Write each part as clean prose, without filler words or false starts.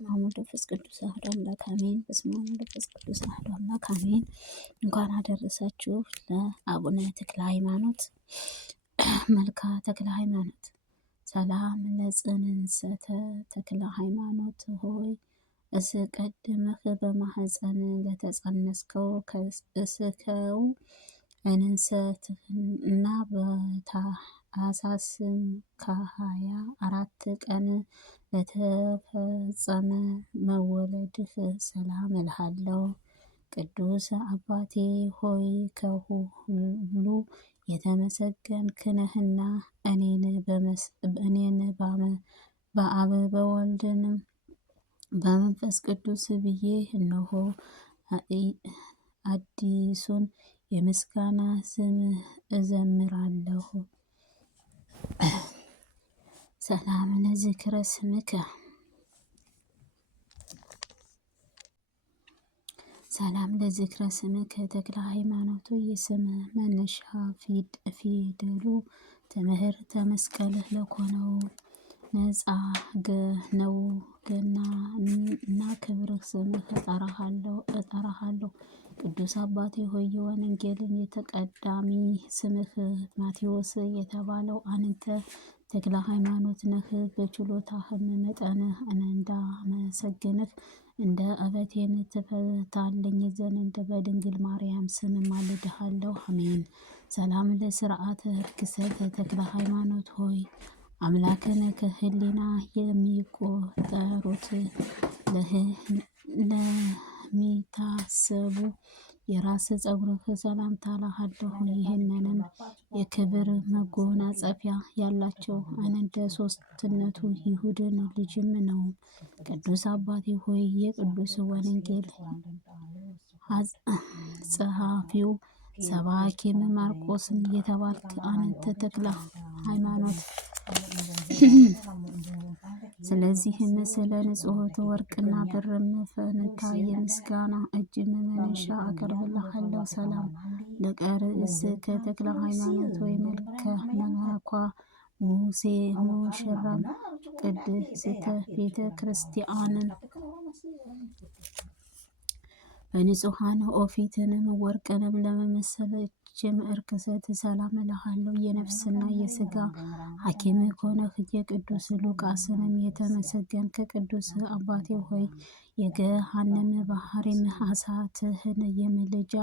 በስመ አብ ወወልድ ወመንፈስ ቅዱስ አሐዱ አምላክ አሜን። በስመ አብ ወወልድ ወመንፈስ ቅዱስ አሐዱ አምላክ አሜን። እንኳን አደረሳችሁ ለአቡነ ተክለ ሃይማኖት መልክዓ ተክለ ሃይማኖት። ሰላም ለጽንሰተ ተክለ ሃይማኖት ሆይ እስቀድምህ በማኅፀን ለተጸነስከው እስከው እንሰትህና በታኅሳስ ከ24 ቀን ለተፈጸመ መወለድህ ሰላም እልሃለሁ። ቅዱስ አባቴ ሆይ ከሁሉ የተመሰገንክ ነህና እኔን በአብ በወልድንም በመንፈስ ቅዱስ ብዬ እነሆ አዲሱን የምስጋና ስም እዘምራለሁ። ሰላም ለዝክረ ስምከ ሰላም ለዝክረ ስምከ ተክለ ሃይማኖቱ የስም መነሻ ፊደሉ ትምህርተ መስቀልህ ለኮነው ነፃ ነው ገና እና ክብርህ ስምህ እጠራሃለሁ። ቅዱስ አባቴ ሆይ የወንጌልን የተቀዳሚ ስምህ ማቴዎስ የተባለው አንተ ተክለ ሃይማኖት ነህ። በችሎታህም መጠን እንዳመሰግንህ እንደ አበቴን ትፈታልኝ ዘንድ በድንግል ማርያም ስም ማልድሃለሁ። አሜን። ሰላም ለስርዓተ ርክሰት ተክለ ሃይማኖት ሆይ አምላክን ከህሊና የሚቆጠሩት ለሚታሰቡ የራስ ፀጉርህ ሰላምታ እልሃለሁ። ይህንንም የክብር መጎናጸፊያ ያላቸው እንደ ሦስትነቱ ይሁድን ልጅም ነው። ቅዱስ አባቴ ሆይ የቅዱስ ወንጌል ጸሐፊው ሰባኪም ማርቆስን የተባልክ አንተ ተክለ ሃይማኖት ስለዚህም ስለ ንጽሕት ወርቅና ብርም ፈንታ የምስጋና እጅ መንሻ አቀርብልሃለሁ። ሰላም ለቀርእስከ ተክለ ሃይማኖት ወይ መልከ መኳ ሙሴ ሙሽራም ቅድስተ ቤተ ክርስቲያንን በንጹሐን ኦፊትንም ወርቅንም ለመመሰለች እርክሰት ሰላም እልሃለሁ። የነፍስና የሥጋ ሐኪም ከሆነህ የቅዱስ ሉቃስንም የተመሰገንክ ቅዱስ አባቴ ሆይ የገሃነም ባሕርም እሳትህን የምልጃ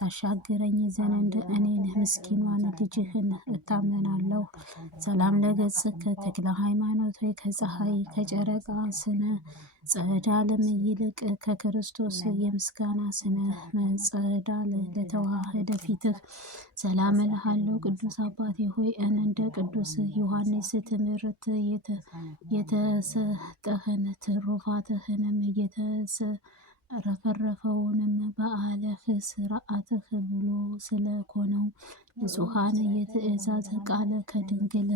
ታሻግረኝ ዘንድ እኔን ምስኪኗን ልጅህን እታመናለሁ። ሰላም ለገጽከ ተክለ ሃይማኖት ሆይ ከፀሐይ ከጨረቃ ስነ ጸዳልም ይልቅ ከክርስቶስ የምስጋና ስነ ጸዳል ለተዋህደ ፊትህ ሰላም እልሃለሁ። ቅዱስ አባቴ ሆይ እንደ ቅዱስ ዮሐንስ ትምህርት የተሰጠህን ትሩፋትህንም የተረፈረፈውንም በዓለህ ሥርዓትህ ብሎ ስለኮነው ንጹሐን የትእዛዝ ቃል ከድንግል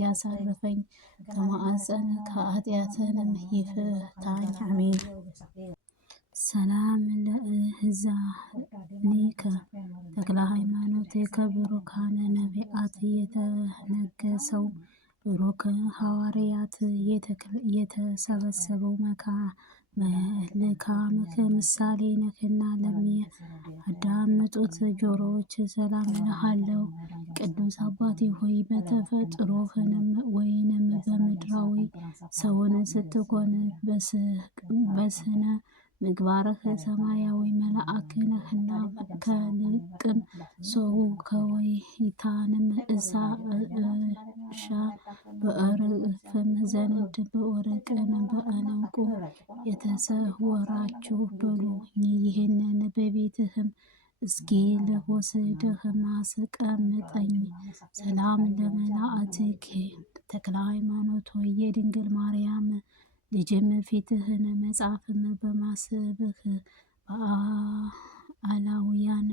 ያሳርፈኝ ከማዕፀን ከኃጢአትንም ይፍታኝ። አሜን። ሰላም ለእህዛኒከ ተክለ ሃይማኖት ከብሩካን ነቢያት የተነገሰው ብሩክ ሐዋርያት የተሰበሰበው መልካምህ ምሳሌ ነህና ለሚያዳምጡት ጆሮዎች ሰላም እልሃለሁ። ቅዱስ አባቴ ሆይ በተፈጥሮህንም ወይንም በምድራዊ ሰውን ስትኮን በስነ ምግባርህ ሰማያዊ መልአክ ነህና ከልቅም ሰው ከወይታንም እሳ በዕረፍም ዘንድ በወርቅም በዕንቁ የተሰወራችሁ በሉ። ይህንን በቤትህም እስኪ ልወስድህም አስቀምጠኝ። ሰላም ለመላእክት ተክለ ሃይማኖት ሆይ የድንግል ማርያም ልጅም ፊትህን መጽሐፍም በማሰብህ በአላውያን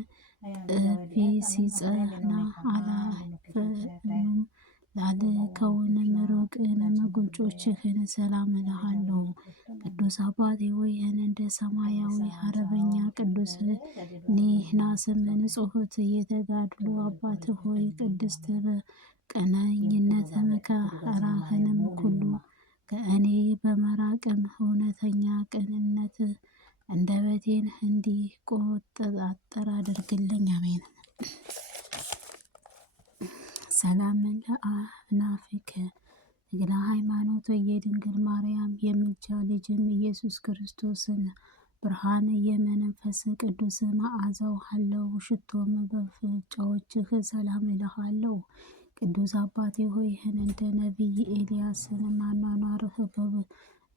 ጥፊ ሲጸና አላፈኑም ላልከውንም ሩቅንም ጉንጮችህን ሰላም እልሃለሁ። ቅዱስ አባቴ ሆይ እንደ ሰማያዊ አረበኛ ቅዱስ ኒናስም ንጹሕት የተጋድሎ አባት ሆይ ቅድስት በቀናኝነት መከራህንም ሁሉ ከእኔ በመራቅም እውነተኛ ቅንነት አንደበቴን እንዲቆጣጠር አድርግልኝ። አሜን። ሰላምን ለአእናፍከ ተክለ ሃይማኖት የድንግል ማርያም የምልጃ ልጅም ኢየሱስ ክርስቶስን ብርሃን የመንፈስ ቅዱስ መዓዛው አለው። ሽቶም በፍጫዎችህ ሰላም እልሃለሁ። ቅዱስ አባቴ ሆይ እንደ ነቢይ ኤልያስን ማኗኗርህ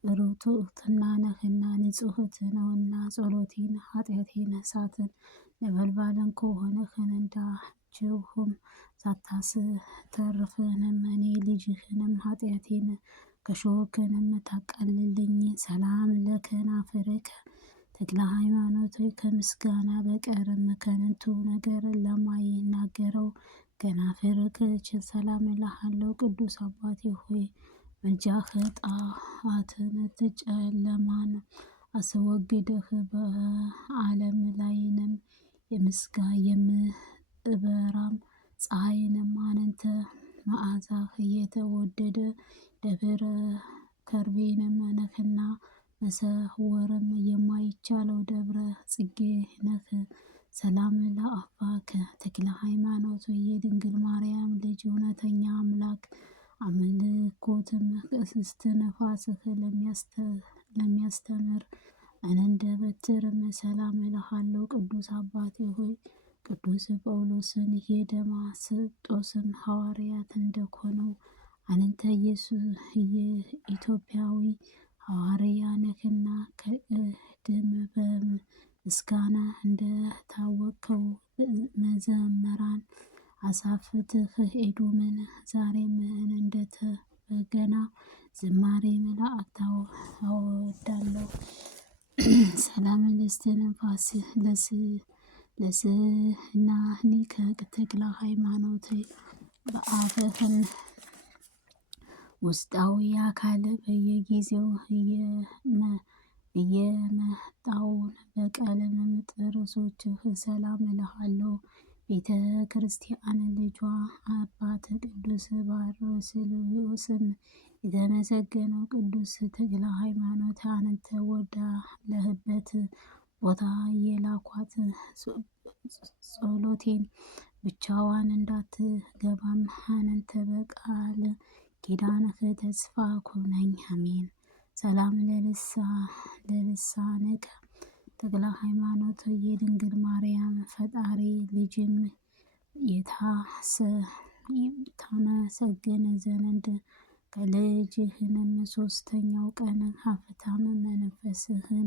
ርቱዕትና ነህና ንጹሕት ነውና ጸሎቴን ኃጢአቴን እሳትን ነበልባልን ከሆነህ እንዳጅሁም ሳታስተርፍንም እኔ ልጅህንም ኃጢአቴን ከሾክንም ታቃልልኝ። ሰላም ለከናፍርከ ተክለ ሃይማኖት ከምስጋና በቀርም ከንቱ ነገር ለማይናገረው ከናፍርክ ሰላም እልሃለሁ። ቅዱስ አባቴ ሆይ ምልጃህ ጣዖትን ጨለማን አስወግደህ በዓለም ላይንም የምትበራም ፀሐይንም አንተ መዓዛህ የተወደደ ደብረ ከርቤንም ነህና መሰወርም የማይቻለው ደብረ ጽጌ ነህ። ሰላም ለአፋከ ተክለ ሃይማኖት የድንግል ማርያም ልጅ እውነተኛ አምላክ አምልኮትም ቅስስት ነፋስህ ለሚያስተምር እንደ በትርም ሰላም እልሃለሁ። ቅዱስ አባቴ ሆይ ቅዱስ ጳውሎስን የደማስቆስም ሐዋርያት እንደኮነው አንተ የኢትዮጵያዊ ሐዋርያ ነህና ከቅድም በምስጋና እንደታወቅከው መዘመራን አሳፍትህ ኤዶምን ዛሬም እንደተበገና ዝማሬ መላእክት አወዳለሁ። ሰላም ለእስትንፋስ ለስናኒከ ተክለ ሃይማኖት በአፍህም ውስጣዊ አካል በየጊዜው እየመጣውን በቀለምም ጥርሶችህ ሰላም እልሃለሁ። ቤተ ክርስቲያን ልጇ አባት ቅዱስ ባስልዮስም የተመሰገነው ቅዱስ ተክለ ሃይማኖት አንተ ወዳለህበት ቦታ የላኳት ጸሎቴን ብቻዋን እንዳትገባም አንተ በቃል ኪዳንህ ተስፋ ኩነኝ። አሜን። ሰላም ለልሳንከ ተክለ ሃይማኖት የድንግል ማርያም ፈጣሪ ልጅም ታመሰግን ዘንድ ከልጅህንም ሶስተኛው ቀን ሀብታም መንፈስህን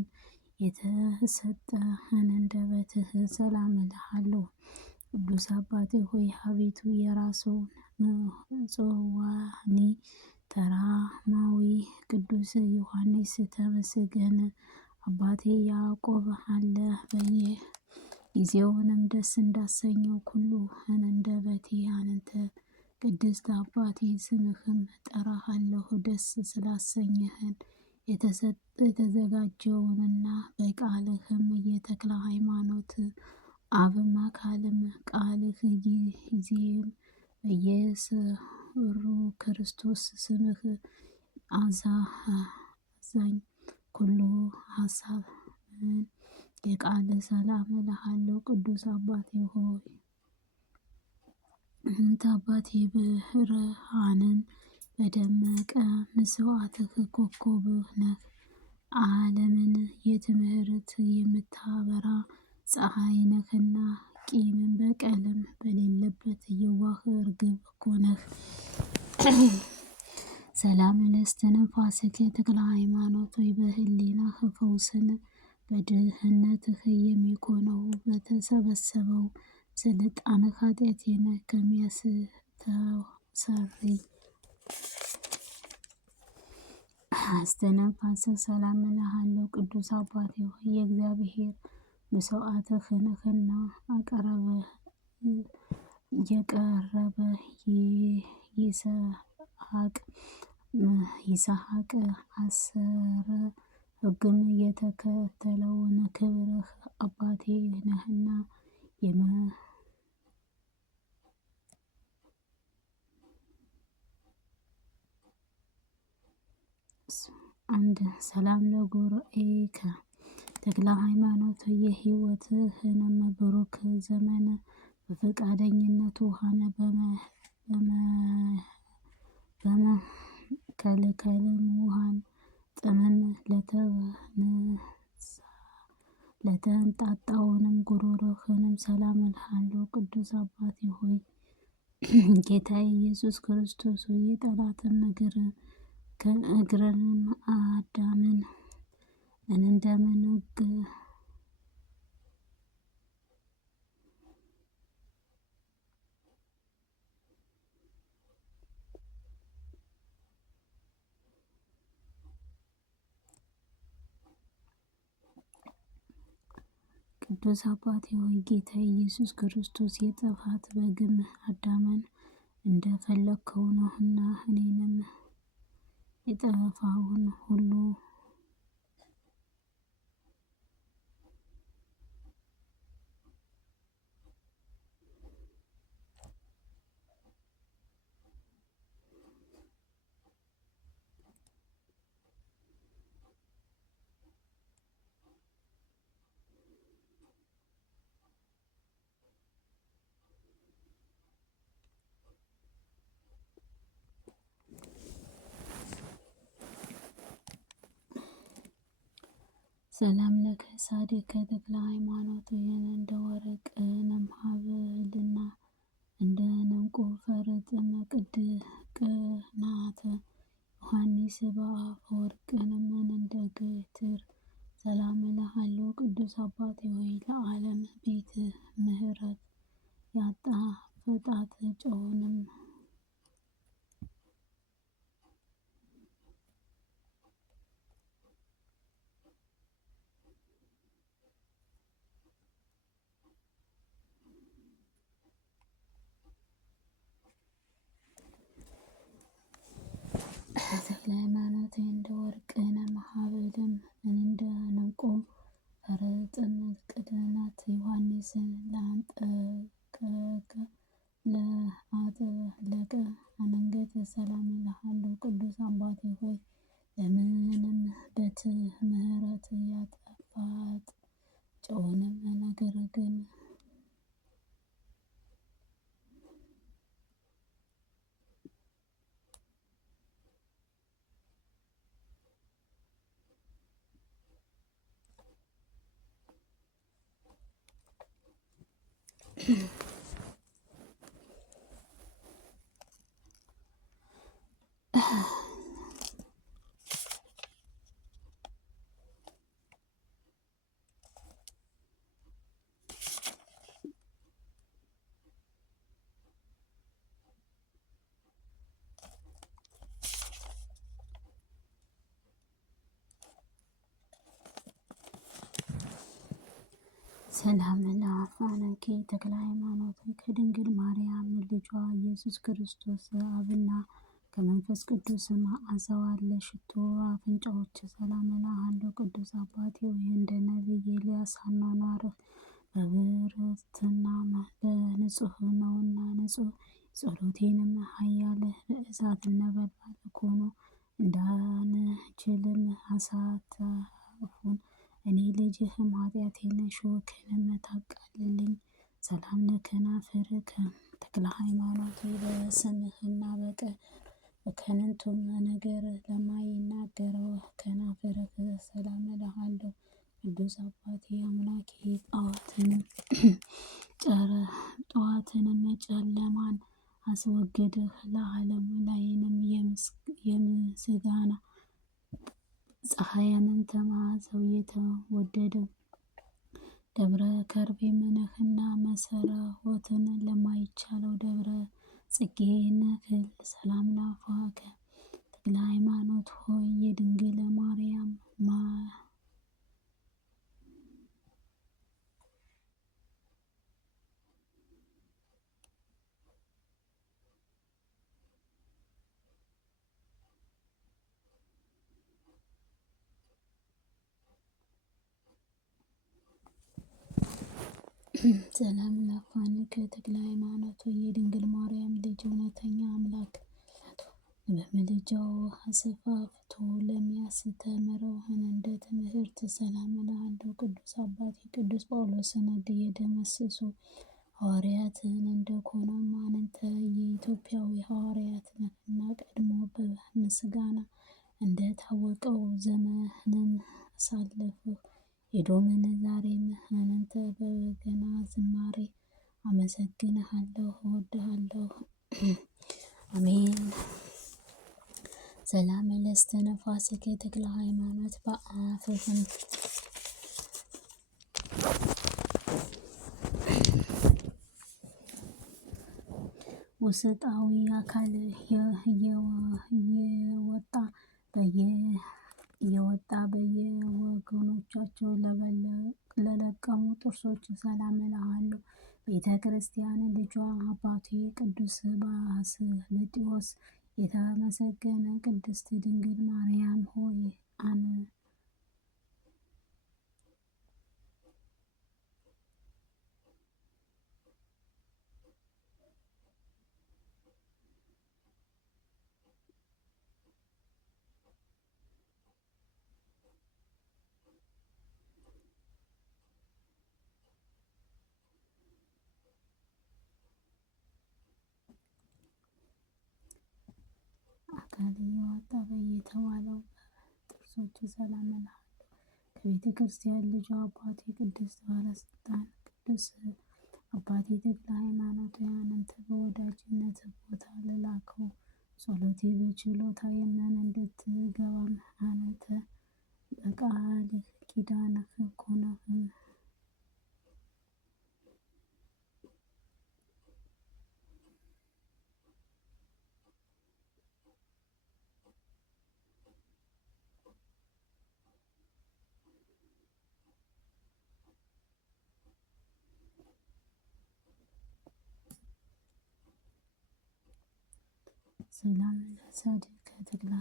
የተሰጠህን አንደበትህ ሰላም እልሃለሁ። ቅዱስ አባቴ ሆይ አቤቱ የራስዎን ጽዋኒ ተራማዊ ቅዱስ ዮሐንስ ተመስገን። አባቴ ያዕቆብ አለ በየጊዜውንም ደስ እንዳሰኘው ሁሉ አንደበቴ አንተ ቅድስት አባቴ ስምህም ጠራሃለሁ። ደስ ስላሰኘህን የተዘጋጀውንና በቃልህም የተክለ ሃይማኖት አብም አካልም ቃልህ ጊዜም በየስሩ ክርስቶስ ስምህ አዛኝ ኩሉ ሀሳብን የቃል ሰላም እልሃለሁ። ቅዱስ አባቴ ሆይ አንተ አባቴ ብርሃንን በደመቀ መስዋዕትህ ኮከብ ነህ። ዓለምን የትምህርት የምታበራ ፀሐይ ነህና ቂምም በቀልም በሌለበት የዋህ እርግብ እኮ ነህ። ሰላም ለእስትንፋስከ ተክለ ሃይማኖት በህሊናህ ፈውስን በድህነትህ የሚኮነው በተሰበሰበው ስልጣንህ ኃጢአቴን ከሚያስተሰርይ እስትንፋስህ ሰላም እልሃለሁ። ቅዱስ አባቴ ሆይ የእግዚአብሔር መስዋዕትህ ነህና የቀረበ ይስሐቅ አሰረ ሕግም የተከተለውን ክብርህ አባቴ ነህና አንድ ሰላም ለጉርኤከ ተክለ ሃይማኖት የህይወትህንም ብሩክ ዘመን በፈቃደኝነት ውሃን በመከልከልም ውሃን ጥምን ለተንጣጣውንም ጉሮሮህንም ሰላም እልሃለሁ። ቅዱስ አባቴ ሆይ ጌታዬ ኢየሱስ ክርስቶስ ሆይ የጠላትን እግርንም አዳምን እንደምንወግ ቅዱስ አባቴ ሆይ ጌታ ኢየሱስ ክርስቶስ የጥፋት በግም አዳምን እንደፈለግከው ነውና እኔንም የጠፋውን ሁሉ ሰላም ለከ ጻድቅ ተክለ ሃይማኖት እንደ ወርቅ ነምሃብልና እንደ ዕንቁ ፈርጥም ቅናተ ዮሐንስ በአፈ ወርቅንም እንደ ገትር ሰላም እልሃለሁ። ቅዱስ አባቴ ሆይ ለዓለም ቤት ምህረት ያጣፍጣት ጨውንም ተክለ ሃይማኖት እንደ ወርቅ ነምሃብልም እንደ ዕንቁ ፈርጥም ቅናተ ዮሐንስ ለአጥለቀ አንገት ሰላም እልሃለሁ። ቅዱስ አባቴ ሆይ ለምንም ምህረት ያጠፋት ጨውንም ነገር ግን ሰላም ለአፋነኪ ተክለ ሃይማኖት ከድንግል ማርያም ልጇ ኢየሱስ ክርስቶስ አብና ከመንፈስ ቅዱስ አዘዋለ ሽቶ አፍንጫዎች ሰላም እልሃለሁ። ቅዱስ አባቴ ሆይ እንደ ነቢይ ኤልያስ አኗኗርህ በብርትና በንጹህ ነውና ንጹህ ጸሎቴንም ኃያል በእሳት ነበልባል ሆኖ እንዳንችልም አሳተፉን። እኔ ልጅህም ኃጢአቴን ሾክንም ታቃልልኝ። ሰላም ለከናፍርከ ተክለ ሃይማኖት በስምህና በከንቱም ነገር ለማይናገረው ከናፍርህ ሰላም እልሃለሁ። ቅዱስ አባቴ አምላኬ ጠዋትንም ጨለማን አስወግድህ ለዓለም ላይንም የምስጋና ፀሐያንን ተማፀው የተወደደው ደብረ ከርቤም ነህና መሰረወትን ለማይቻለው ደብረ ጽጌ ነክል ሰላም ላፋከ ተክለ ሃይማኖት ሆይ የድንግል ማርያም ሰላም ለአፋንከ ተክለ ሃይማኖት የድንግል ማርያም ልጅ እውነተኛ አምላክ በምልጃው አሰፋፍቶ ለሚያስተምረው እንደ ትምህርት ሰላም እልሃለሁ። ቅዱስ አባቴ ቅዱስ ጳውሎስን የደመሰሱ ሐዋርያትን እንደ ኮነማ አንተ የኢትዮጵያዊ ሐዋርያት ነህና ቀድሞ በምስጋና እንደታወቀው ዘመንን አሳለፍህ። ኤዶምን ዛሬም አንተ በበገና ዝማሬ አመሰግንሃለሁ፣ እወድሃለሁ። አሜን። ሰላም ለእስትንፋስከ ተክለ ሃይማኖት በአፍህም ውስጣዊ አካል እየወጣ በየወገኖቻቸው ለለቀሙ ጥርሶች ሰላም እልሃለሁ። ቤተ ክርስቲያን ልጇ አባቴ ቅዱስ ባስልዮስ የተመሰገነ ቅድስት ድንግል ማርያም ሆይ አካል እየወጣ በየተባለው ጥርሶች ሰላም እልሃለሁ። ከቤተ ክርስቲያን ልጇ አባቴ ቅድስት ባለስልጣን ቅዱስ አባቴ ተክለ ሃይማኖት አንተ በወዳጅነት ቦታ ልላከው ጸሎቴ በችሎታ የመን እንድትገባም አንተ በቃልህ ኪዳንህ ኮነህም። ሰላም ለጻድቅ ተክለ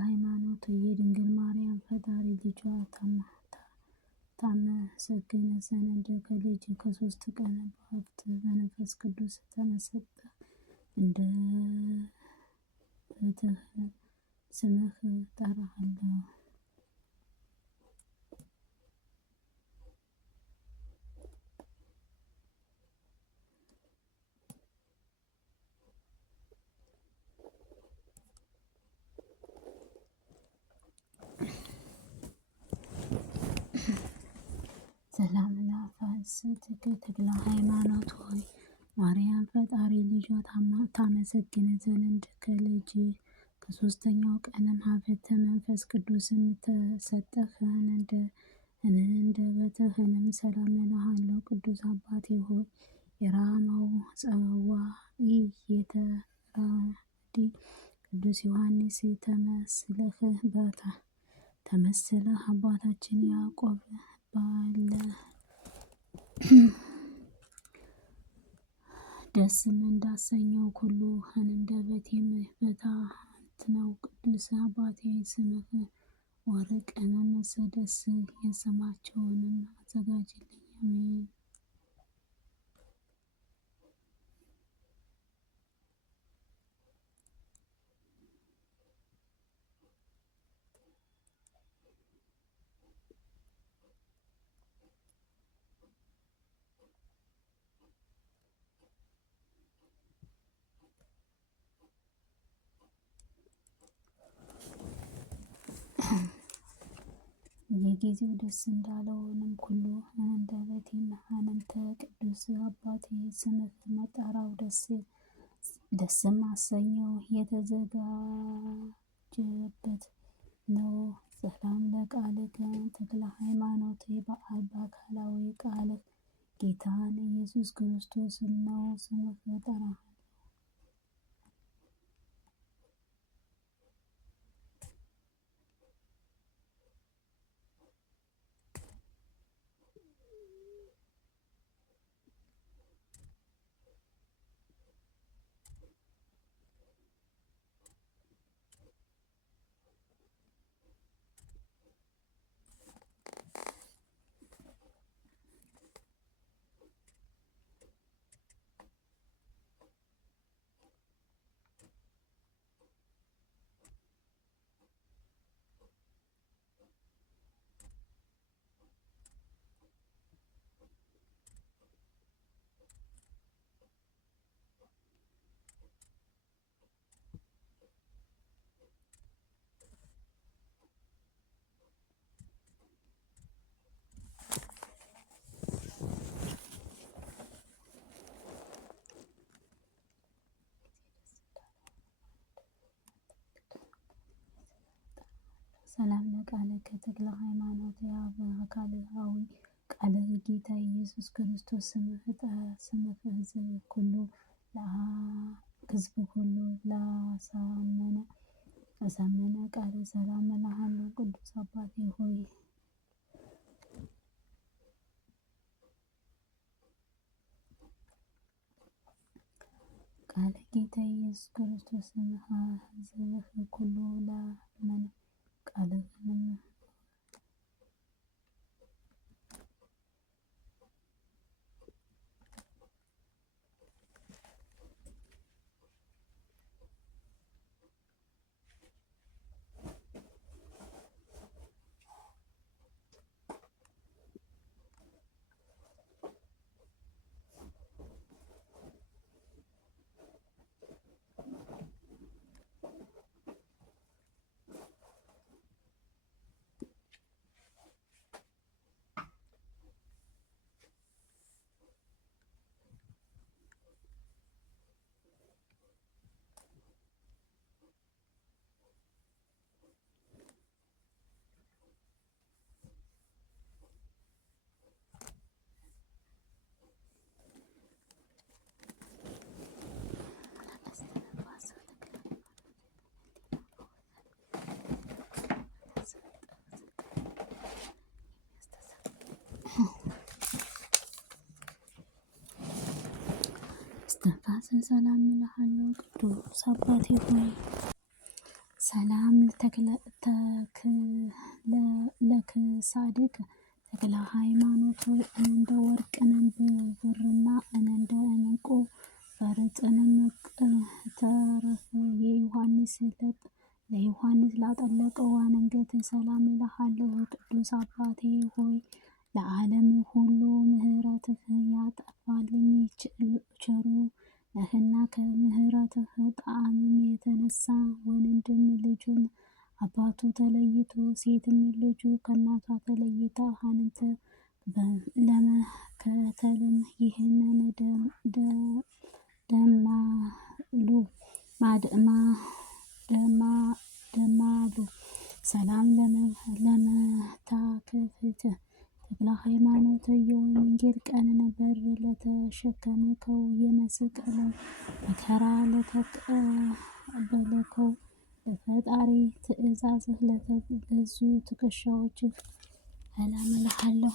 ሃይማኖት የድንግል ማርያም ፈጣሪ ልጇ ታመሰግን ዘንድ ከልጅ ከ3 ቀን በሀብት መንፈስ ቅዱስ ተመሰጠ። እንደ ፍትህ ስምህ ጠራሃለሁ። ሰላም ለአፋስትከ ተክለ ሃይማኖት ሆይ ማርያም ፈጣሪ ልጇ ታመሰግን ዘንድ ከልጅ ከ3ኛው ቀንም ሀብተ መንፈስ ቅዱስም ተሰጠህ። አንደበትህንም ሰላም እልሃለሁ። ቅዱስ አባቴ ሆይ የራማው ጸዋኢ የተራዲ ቅዱስ ዮሐንስ ተመስለህ አባታችን ያዕቆብ ባለ ደስም እንዳሰኘው ሁሉ አንደበቴም በታንት ነው። ቅዱስ አባቴ ስምህ ወርቅንም ደስ የሰማቸውንም አዘጋጅልኝ። አሜን። የጊዜው ደስ እንዳለውንም ሁሉ አንደበቴም አንተ ቅዱስ አባቴ ስምህ መጠራው ደስም አሰኘው የተዘጋጀበት ነው። ሰላም ለቃልከ ተክለ ሃይማኖት በአካላዊ ቃልህ ጌታን ኢየሱስ ክርስቶስ ነው ስምህ ጠራሃለሁ። ሰላም ለቃልከ ተክለ ሃይማኖት የአብ አካልሃዊ ቃለ ጌታ ኢየሱስ ክርስቶስ ስምህ ህዝብ ኩሉ ህዝብ ሁሉ ለአሳመነ ቃል ሰላም እልሃለሁ። ቅዱስ አባቴ ሆይ ቃለ ጌታ ኢየሱስ ክርስቶስ ስምህ ህዝብ ኩሉ ላመነ ቃልህንም እስትንፋሰ ሰላም እልሃለሁ። ቅዱስ አባቴ ሆይ ሰላም ለክሳድከ ተክለ ሃይማኖት ሆይ እንደ ወርቅ ብርና እንደ ዕንቁ ፈርጥንም ተረፈ ለዮሐንስ ላጠለቀው አንገት ሰላም እልሃለሁ። ቅዱስ አባቴ ሆይ ለዓለም ሁሉ ምሕረትህ ያጠፋልኝ ቸሩ ነህና ከምሕረትህ ጣዕምም የተነሳ ወንድም ልጁን አባቱ ተለይቶ ሴትም ልጁ ከእናቷ ተለይታ አንተ ለመከተልም ይህንን ደማሉ ሰላም ለመታከፍት ተክለ ሃይማኖት የወንጌል ቀንን በር ለተሸከምከው የመስቀልን መከራ ለተቀበልከው ለፈጣሪ ትእዛዝህ ለተገዙ ትከሻዎችህ ሰላም እልሃለሁ።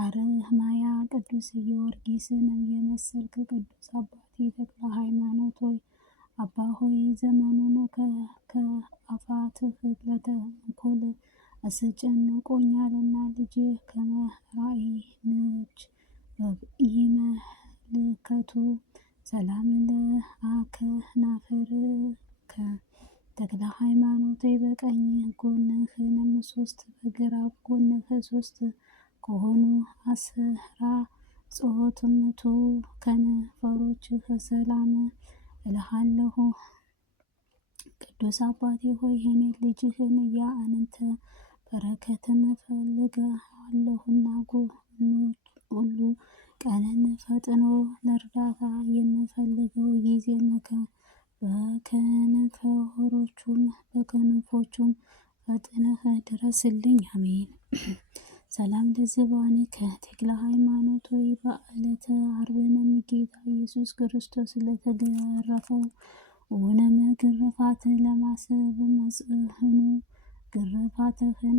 አርማያ ቅዱስ ጊዮርጊስን የመሰልክ ቅዱስ አባቴ ተክለ ሃይማኖት ሆይ አባ ሆይ ዘመኑን ከአፋትህ ለተንኮል አስጨንቆኛልና ልጅ ከመራእይኖች ይመልከቱ ሰላም ለአክናፍርከ ተክለ ሃይማኖት በቀኝ ጎንህንም ሶስት በግራ ጎንህ ሶስት ከሆኑ አስራ ጾትምቱ ከንፈሮችህ ሰላም እልሃለሁ። ቅዱስ አባቴ ሆይ እኔ ልጅህን አንተ በረከትን እፈልጋለሁና ሁሉ ቀንን ፈጥኖ ለእርዳታ የምፈልገው ጊዜም በክንፎቹም ፈጥነህ ድረስልኝ። አሜን። ሰላም ለዝባንከ ተክለ ሃይማኖት ሆይ በዕለተ ዓርብንም ጌታ ኢየሱስ ክርስቶስ ለተገረፈው ግርፋት ለማሰብ መጽህኑ ግርፋትህን